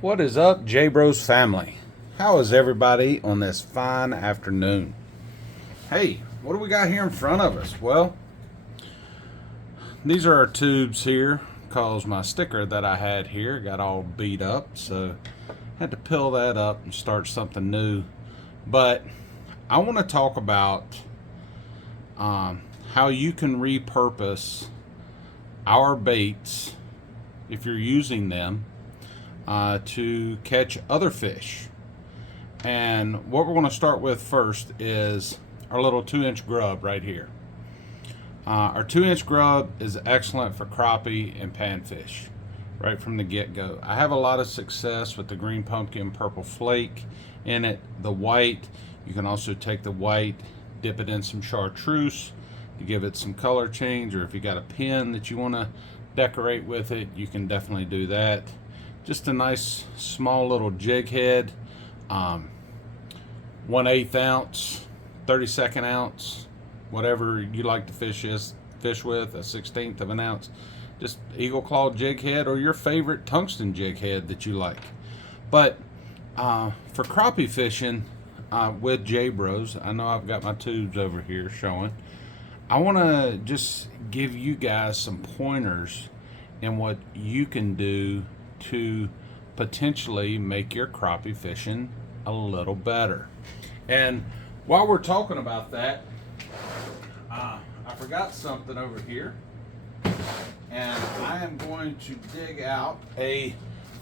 What is up, J Bros family? How is everybody on this fine afternoon? Hey, what do we got here in front of us? Well, these are our tubes here because my sticker that I had here got all beat up, so I had to peel that up and start something new. But I want to talk about how you can repurpose our baits if you're using them to catch other fish. And what we're going to start with first is our little 2-inch grub right here. Our 2-inch grub is excellent for crappie and panfish right from the get-go. I have a lot of success with the green pumpkin purple flake in it. The white, you can also take the white, dip it in some chartreuse to give it some color change, or if you got a pin that you want to decorate with it, you can definitely do that. Just a nice small little jig head, 1/8 ounce, 32nd ounce, whatever you like to fish with, a 1/16 of an ounce. Just eagle claw jig head or your favorite tungsten jig head that you like. But for crappie fishing with J Bros, I know I've got my tubes over here showing. I want to just give you guys some pointers in what you can do to potentially make your crappie fishing a little better. And while we're talking about that, I forgot something over here, and I am going to dig out a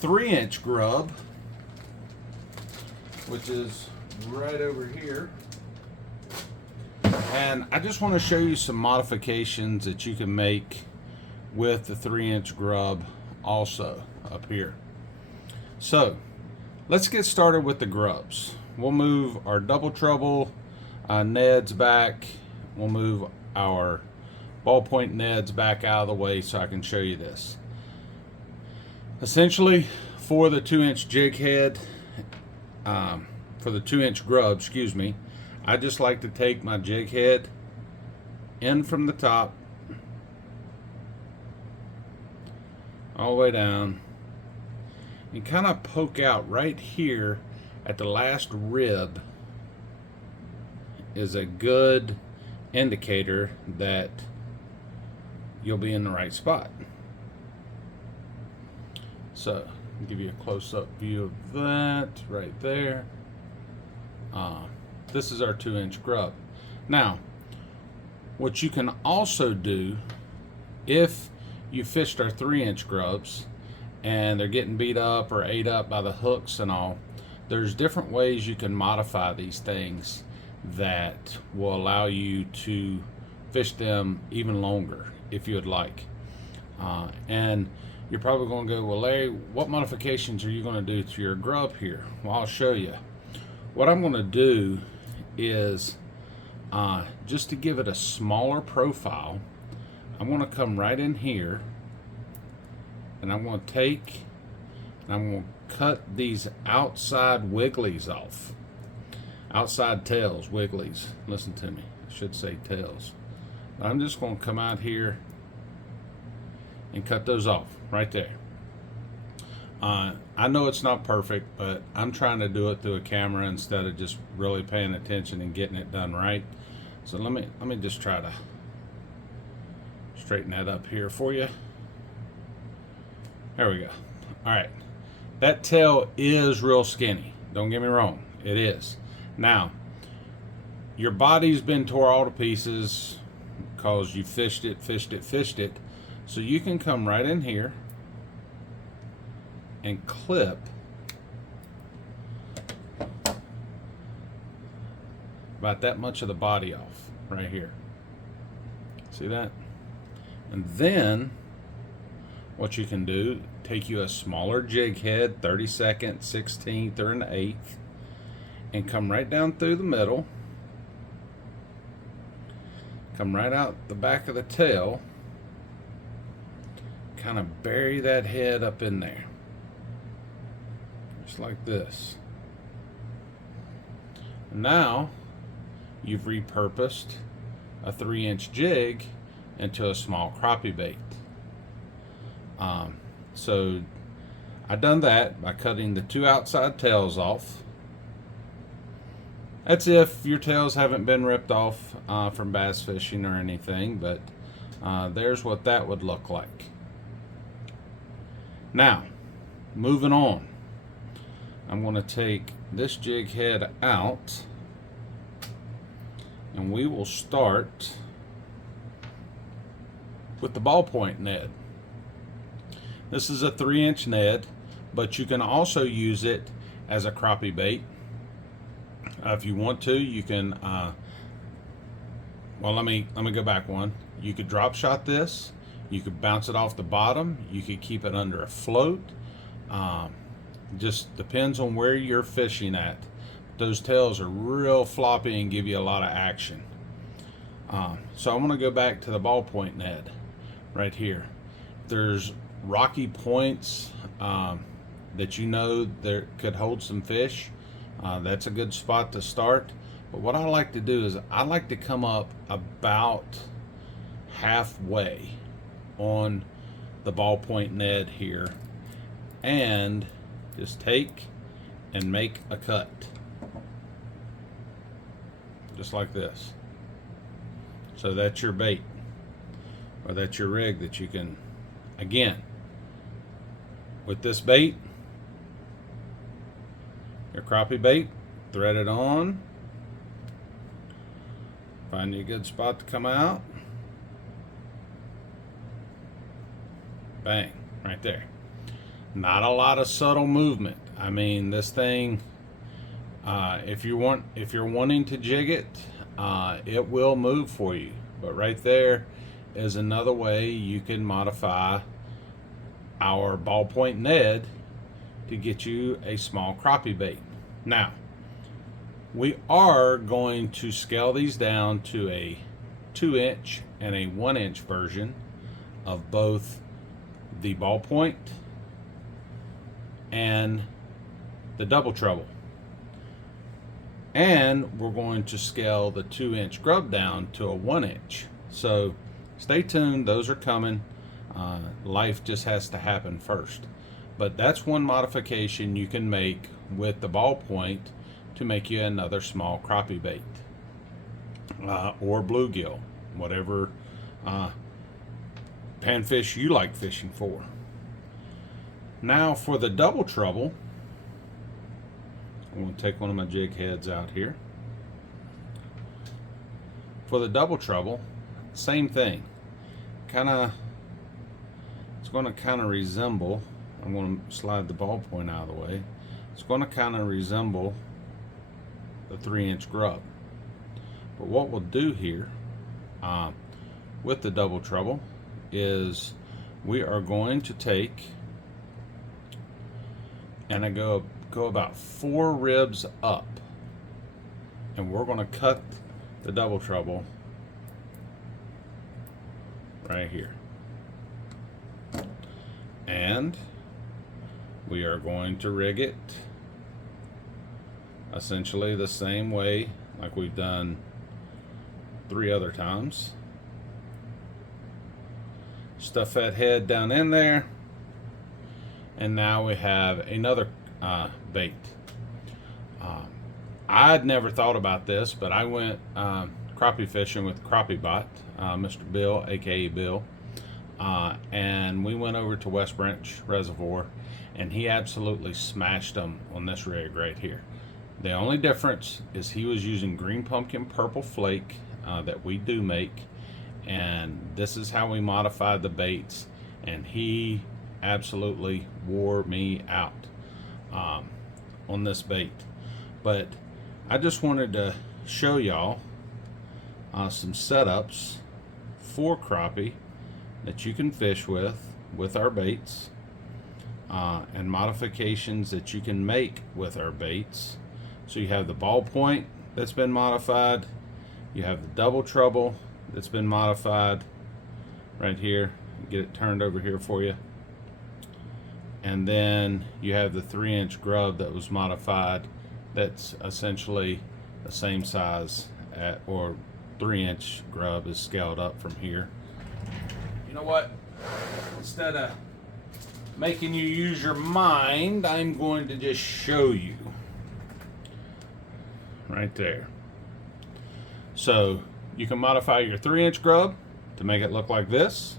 3-inch grub, which is right over here. And I just want to show you some modifications that you can make with the 3-inch grub also up here. So let's get started with the grubs. We'll move our double trouble NEDs back. We'll move our ballpoint NEDs back out of the way so I can show you this. Essentially, for the 2-inch jig head, for the 2-inch grub, excuse me, I just like to take my jig head in from the top all the way down and kind of poke out right here at the last rib is a good indicator that you'll be in the right spot. So I'll give you a close-up view of that right there. This is our 2-inch grub. Now, what you can also do if you fished our 3-inch grubs and they're getting beat up or ate up by the hooks and all, there's different ways you can modify these things that will allow you to fish them even longer if you would like. And you're probably going to go, well, Larry, what modifications are you going to do to your grub here? Well, I'll show you. What I'm going to do is just to give it a smaller profile, I'm going to come right in here and I'm going to take and I'm going to cut these outside wigglies off. Outside tails, wigglies. Listen to me. I should say tails. But I'm just going to come out here and cut those off right there. I know it's not perfect, but I'm trying to do it through a camera instead of just really paying attention and getting it done right. So let me just try to straighten that up here for you. There we go. All right. That tail is real skinny. Don't get me wrong. It is. Now, your body's been tore all to pieces because you fished it. So you can come right in here and clip about that much of the body off right here. See that? And then what you can do, take you a smaller jig head, 32nd, 16th, or an 1/8, and come right down through the middle, come right out the back of the tail, kind of bury that head up in there. Just like this. Now you've repurposed a 3-inch jig into a small crappie bait. So I done that by cutting the 2 outside tails off. That's if your tails haven't been ripped off from bass fishing or anything, but there's what that would look like. Now, moving on, I'm going to take this jig head out, and we will start with the ballpoint Ned. This is a 3-inch Ned, but you can also use it as a crappie bait. If you want to, you can, well, let me go back one. You could drop shot this. You could bounce it off the bottom. You could keep it under a float. Just depends on where you're fishing at. Those tails are real floppy and give you a lot of action. So I'm going to go back to the ballpoint Ned right here. There's rocky points that you know there could hold some fish. That's a good spot to start. But what I like to do is I like to come up about halfway on the ballpoint Ned here and just take and make a cut. Just like this. So that's your bait, or that's your rig that you can, again, with this bait, your crappie bait, thread it on, find you a good spot to come out, bang, right there. Not a lot of subtle movement. I mean, this thing, if you're wanting to jig it, it will move for you. But right there is another way you can modify our ballpoint Ned to get you a small crappie bait. Now, we are going to scale these down to a 2-inch and a 1-inch version of both the ballpoint and the double trouble. And we're going to scale the 2-inch grub down to a 1-inch. So stay tuned, those are coming. Life just has to happen first. But that's one modification you can make with the ballpoint to make you another small crappie bait. Or bluegill, whatever panfish you like fishing for. Now for the double trouble, I'm going to take one of my jig heads out here. For the double trouble, same thing. It's going to kind of resemble, I'm going to slide the ballpoint out of the way. It's going to kind of resemble the 3-inch grub. But what we'll do here with the double trouble is we are going to take, and I go about 4 ribs up, and we're going to cut the double trouble right here, and we are going to rig it essentially the same way like we've done 3 other times. Stuff that head down in there, and now we have another bait. I'd never thought about this, but I went crappie fishing with Crappie Bot, Mr. Bill, aka Bill, and we went over to West Branch Reservoir, and he absolutely smashed them on this rig right here. The only difference is he was using green pumpkin purple flake that we do make, and this is how we modified the baits, and he absolutely wore me out on this bait. But I just wanted to show y'all some setups for crappie that you can fish with our baits, and modifications that you can make with our baits. So you have the ballpoint that's been modified, you have the double trouble that's been modified right here. Get it turned over here for you. And then you have the 3-inch grub that was modified, that's essentially the same size or 3-inch grub is scaled up from here. You know what? Instead of making you use your mind, I'm going to just show you. Right there. So you can modify your 3-inch grub to make it look like this.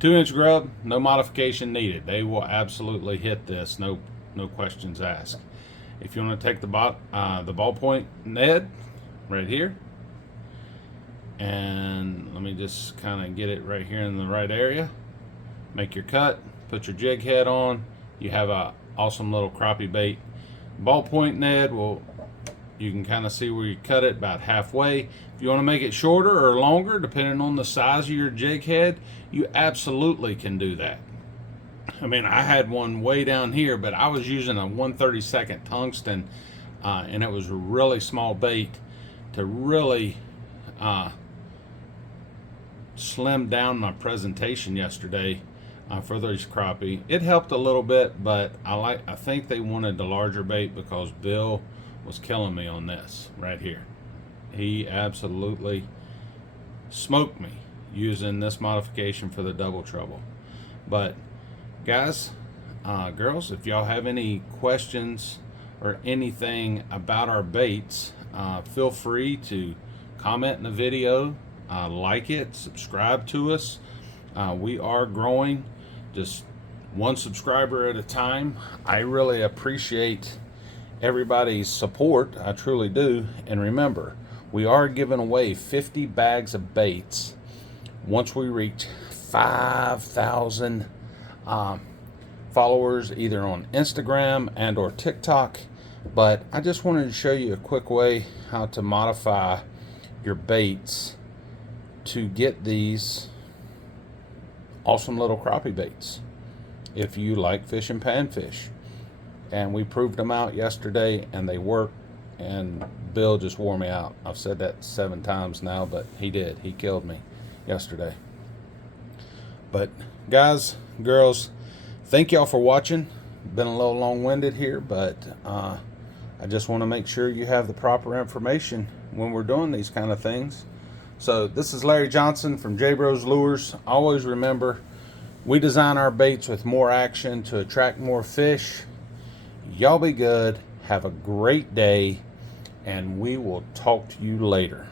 2-inch grub, no modification needed. They will absolutely hit this, no questions asked. If you want to take the ballpoint NED right here, and let me just kind of get it right here in the right area. Make your cut, put your jig head on. You have a awesome little crappie bait. Ballpoint NED will, you can kind of see where you cut it about halfway. If you want to make it shorter or longer, depending on the size of your jig head, you absolutely can do that. I mean, I had one way down here, but I was using a 1/32 tungsten, and it was a really small bait to really slim down my presentation yesterday for those crappie. It helped a little bit, but I think they wanted the larger bait because Bill was killing me on this right here. He absolutely smoked me using this modification for the double trouble. But guys, girls, if y'all have any questions or anything about our baits, feel free to comment in the video, like it, subscribe to us. We are growing, just one subscriber at a time. I really appreciate everybody's support. I truly do. And remember, we are giving away 50 bags of baits once we reach 5,000 followers, either on Instagram and or TikTok. But I just wanted to show you a quick way how to modify your baits to get these awesome little crappie baits if you like fish and panfish. And we proved them out yesterday and they work, and Bill just wore me out. I've said that 7 times now, but he did. He killed me yesterday. But guys, girls, thank y'all for watching. Been a little long-winded here, but I just want to make sure you have the proper information when we're doing these kind of things. So this is Larry Johnson from J Bros Lures. Always remember, we design our baits with more action to attract more fish. Y'all be good. Have a great day, and we will talk to you later.